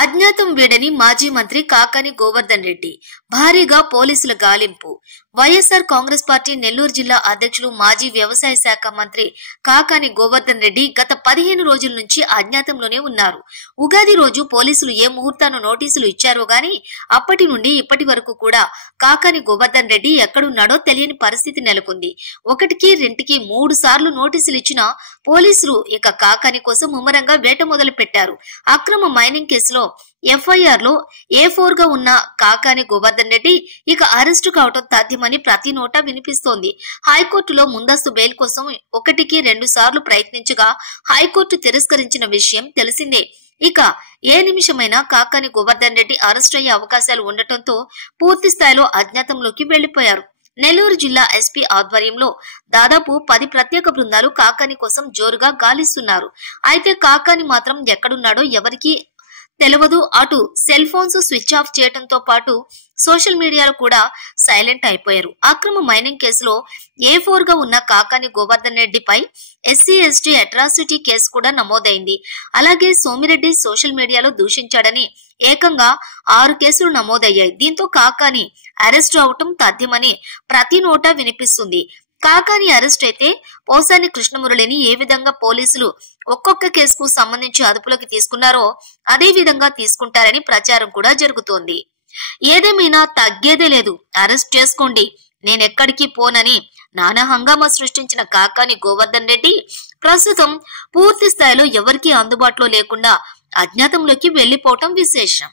అజ్ఞాతం వీడని మాజీ మంత్రి కాకాని గోవర్ధన్ రెడ్డి భారీగా పోలీసుల గాలింపు. వైఎస్ఆర్ కాంగ్రెస్ పార్టీ నెల్లూరు జిల్లా అధ్యక్షులు మాజీ వ్యవసాయ శాఖ మంత్రి కాకాని గోవర్ధన్ రెడ్డి గత 15 రోజుల నుంచి అజ్ఞాతంలోనే ఉన్నారు. ఉగాది రోజు పోలీసులు ఏ ముహూర్తాన నోటీసులు ఇచ్చారో గాని అప్పటి నుండి ఇప్పటి వరకు కూడా కాకాని గోవర్ధన్ రెడ్డి ఎక్కడున్నాడో తెలియని పరిస్థితి నెలకొంది. ఒకటికి రెండుకి 3 సార్లు నోటీసులు ఇచ్చిన పోలీసులు ఇక కాకాని కోసం ముమ్మరంగా వేట మొదలు పెట్టారు. అక్రమ మైనింగ్ కేసులో ఎఫ్ఐఆర్ లో A4 గా ఉన్న కాకాని గోవర్ధన్ రెడ్డి ఇక అరెస్టు కావటం తథ్యమని ప్రతి నోటా వినిపిస్తోంది. హైకోర్టులో ముందస్తు బెయిల్ కోసం 1-2 సార్లు ప్రయత్నించగా హైకోర్టు తిరస్కరించిన విషయం తెలిసిందే. ఇక ఏ నిమిషమైనా కాకాని గోవర్ధన్ రెడ్డి అరెస్ట్ అయ్యే అవకాశాలు ఉండటంతో పూర్తి స్థాయిలో అజ్ఞాతంలోకి వెళ్లిపోయారు. నెల్లూరు జిల్లా ఎస్పీ ఆధ్వర్యంలో దాదాపు 10 ప్రత్యేక బృందాలు కాకాని కోసం జోరుగా గాలిస్తున్నారు. అయితే కాకాని మాత్రం ఎక్కడున్నాడో ఎవరికీ తెలియదు. అటు సెల్ ఫోన్స్ స్విచ్ ఆఫ్ చేయడంతో పాటు సోషల్ మీడియాలో కూడా సైలెంట్ అయిపోయారు. అక్రమ మైనింగ్ కేసులో A4 గా ఉన్న కాకాని గోవర్ధన్ రెడ్డిపై SC/ST అట్రాసిటీ కేసు కూడా నమోదైంది. అలాగే సోమిరెడ్డి సోషల్ మీడియాలో దూషించాడని ఏకంగా 6 కేసులు నమోదయ్యాయి. దీంతో కాకాని అరెస్టు అవటం తథ్యమని ప్రతి నోటా వినిపిస్తుంది. కాకాని అరెస్ట్ అయితే పోసాని కృష్ణమురళిని ఏ విధంగా పోలీసులు ఒక్కొక్క కేసుకు సంబంధించి అదుపులోకి తీసుకున్నారో అదే విధంగా తీసుకుంటారని ప్రచారం కూడా జరుగుతోంది. ఏదేమైనా తగ్గేదే లేదు, అరెస్ట్ చేసుకోండి, నేనెక్కడికి పోనని నానా హంగామా సృష్టించిన కాకాని గోవర్ధన్ రెడ్డి ప్రస్తుతం పూర్తి స్థాయిలో ఎవరికీ అందుబాటులో లేకుండా అజ్ఞాతంలోకి వెళ్లిపోవటం విశేషం.